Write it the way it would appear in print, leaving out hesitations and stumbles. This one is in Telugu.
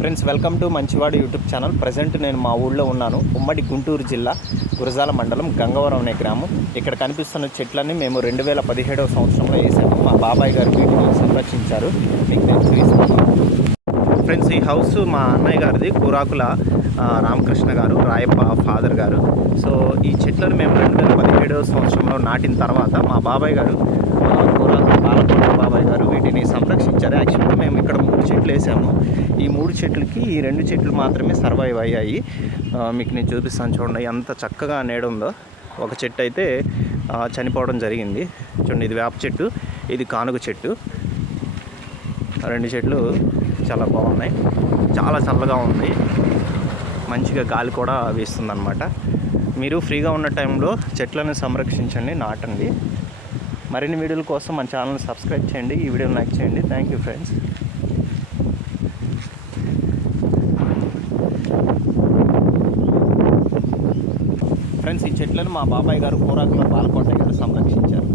ఫ్రెండ్స్, వెల్కమ్ టు మంచివాడు యూట్యూబ్ ఛానల్. ప్రజెంట్ నేను మా ఊళ్ళో ఉన్నాను. ఉమ్మడి గుంటూరు జిల్లా గురజాల మండలం గంగవరం అనే గ్రామం. ఇక్కడ కనిపిస్తున్న చెట్లన్నీ మేము 2017వ సంవత్సరంలో వేసాము. మా బాబాయ్ గారు వీటిని సంరక్షించారు. మీకు నేను చూపిస్తాను. ఫ్రెండ్స్, ఈ హౌస్ మా అన్నయ్య గారిది. కూరాకుల రామకృష్ణ గారు, రాయప్ప ఫాదర్ గారు. సో ఈ చెట్లను మేము 2017వ సంవత్సరంలో నాటిన తర్వాత మా బాబాయ్ గారు, కూరాకుల బాలకొండ బాబాయ్ గారు వీటిని సంరక్షించారు. యాక్చువల్గా మేము ఇక్కడ 3 చెట్లు వేసాము. ఈ 3 చెట్లకి ఈ 2 చెట్లు మాత్రమే సర్వైవ్ అయ్యాయి. మీకు నేను చూపిస్తాను, చూడండి ఎంత చక్కగా నేడుందో. ఒక చెట్టు అయితే చనిపోవడం జరిగింది. చూడండి, ఇది వేప చెట్టు, ఇది కానుగ చెట్టు. 2 చెట్లు చాలా బాగున్నాయి. చాలా చల్లగా ఉంది, మంచిగా గాలి కూడా వీస్తుందన్నమాట. మీరు ఫ్రీగా ఉన్న టైంలో చెట్లను సంరక్షించండి, నాటండి. మరిన్ని వీడియోల కోసం మన ఛానల్ని సబ్స్క్రైబ్ చేయండి, ఈ వీడియోని లైక్ చేయండి. Thank you friends. ఫ్రెండ్స్, ఈ చెట్లను మా బాబాయ్ గారు కూరాకుల బాలకొండ గారు సంరక్షించారు.